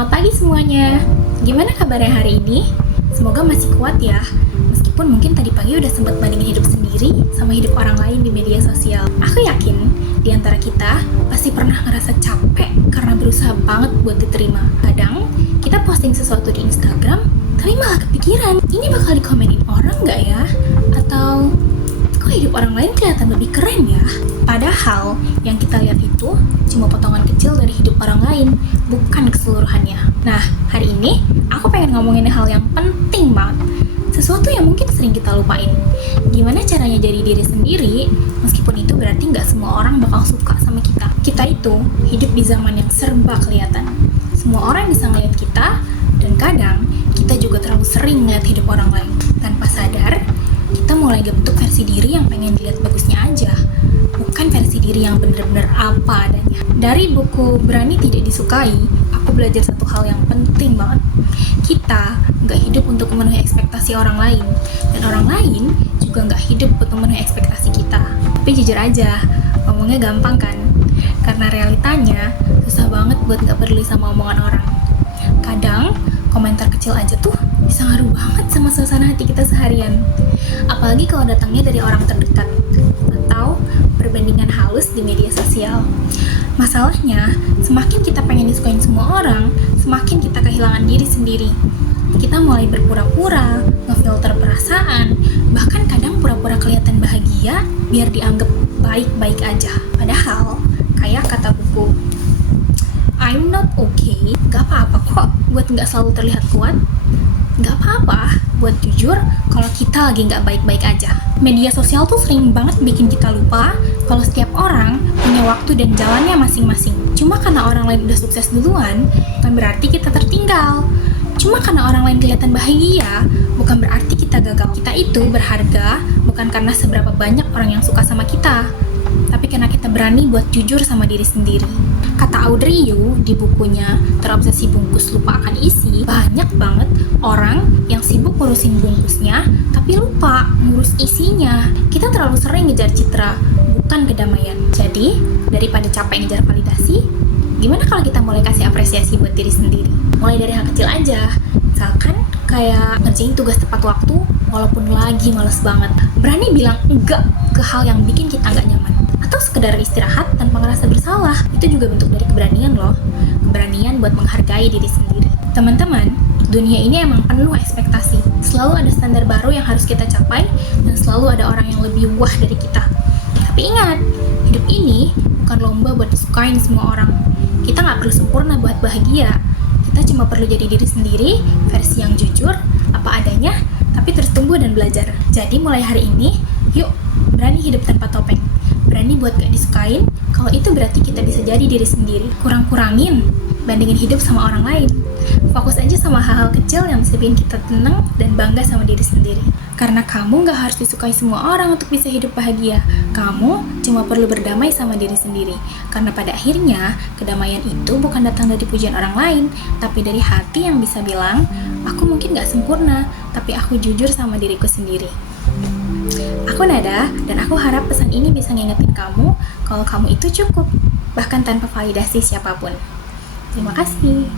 Selamat pagi semuanya. Gimana kabarnya hari ini? Semoga masih kuat ya. Meskipun mungkin tadi pagi udah sempat bandingin hidup sendiri sama hidup orang lain di media sosial. Aku yakin di antara kita pasti pernah ngerasa capek karena berusaha banget buat diterima. Kadang kita posting sesuatu di Instagram, tapi malah kepikiran, ini bakal dikomenin orang nggak ya? Atau kok hidup orang lain kelihatan lebih keren ya? Padahal yang kita lihat itu cuma potongan kecil dari hidup orang lain, bukan keseluruhannya. Nah, hari ini aku pengen ngomongin hal yang penting banget. Sesuatu yang mungkin sering kita lupain. Gimana caranya jadi diri sendiri, meskipun itu berarti nggak semua orang bakal suka sama kita. Kita itu hidup di zaman yang serba kelihatan. Semua orang bisa ngeliat kita, dan kadang kita juga terlalu sering ngeliat hidup orang lain. Tanpa sadar, kita mulai bentuk versi diri yang pengen dilihat bagusnya aja, bukan versi diri yang bener-bener apa adanya. Dari buku Berani Tidak Disukai, aku belajar satu hal yang penting banget. Kita nggak hidup untuk memenuhi ekspektasi orang lain, dan orang lain juga nggak hidup untuk memenuhi ekspektasi kita. Tapi jujur aja, ngomongnya gampang kan? Karena realitanya susah banget buat nggak peduli sama omongan orang. Kadang komentar kecil aja tuh bisa ngaruh banget sama suasana hati kita seharian. Apalagi kalau datangnya dari orang terdekat atau perbandingan halus di media sosial. Masalahnya, semakin kita pengen disukain semua orang, semakin kita kehilangan diri sendiri. Kita mulai berpura-pura, ngefilter perasaan, bahkan kadang pura-pura kelihatan bahagia biar dianggap baik-baik aja. Padahal, kayak kata buku, I'm not okay, gak apa-apa kok buat gak selalu terlihat kuat. Gak apa-apa buat jujur kalau kita lagi gak baik-baik aja. Media sosial tuh sering banget bikin kita lupa kalau setiap orang punya waktu dan jalannya masing-masing. Cuma karena orang lain udah sukses duluan, bukan berarti kita tertinggal. Cuma karena orang lain kelihatan bahagia, bukan berarti kita gagal. Kita itu berharga bukan karena seberapa banyak orang yang suka sama kita, tapi karena kita berani buat jujur sama diri sendiri. Kata Audrey Yu di bukunya Terobsesi Bungkus Lupa Akan Isi, banyak banget orang yang sibuk ngurusin bungkusnya tapi lupa ngurus isinya. Kita terlalu sering ngejar citra, bukan kedamaian. Jadi, daripada capek ngejar validasi, gimana kalau kita mulai kasih apresiasi buat diri sendiri? Mulai dari hal kecil aja. Misalkan kayak ngerjain tugas tepat waktu walaupun lagi males banget. Berani bilang enggak ke hal yang bikin kita nggak nyaman. Atau sekedar istirahat tanpa ngerasa bersalah. Itu juga bentuk dari keberanian loh. Keberanian buat menghargai diri sendiri. Teman-teman, dunia ini emang penuh ekspektasi. Selalu ada standar baru yang harus kita capai, dan selalu ada orang yang lebih wah dari kita. Tapi ingat, hidup ini bukan lomba buat disukain semua orang. Kita nggak perlu sempurna buat bahagia. Kita cuma perlu jadi diri sendiri, versi yang jujur, apa adanya, tapi terus tumbuh dan belajar. Jadi mulai hari ini, yuk berani hidup tanpa topeng. Berani buat gak disukain, kalau itu berarti kita bisa jadi diri sendiri. Kurang-kurangin bandingin hidup sama orang lain. Fokus aja sama hal-hal kecil yang bisa bikin kita tenang dan bangga sama diri sendiri. Karena kamu gak harus disukai semua orang untuk bisa hidup bahagia. Kamu cuma perlu berdamai sama diri sendiri. Karena pada akhirnya, kedamaian itu bukan datang dari pujian orang lain, tapi dari hati yang bisa bilang, aku mungkin gak sempurna, tapi aku jujur sama diriku sendiri. Aku Nada, dan aku harap pesan ini bisa ngingetin kamu kalau kamu itu cukup, bahkan tanpa validasi siapapun. Terima kasih.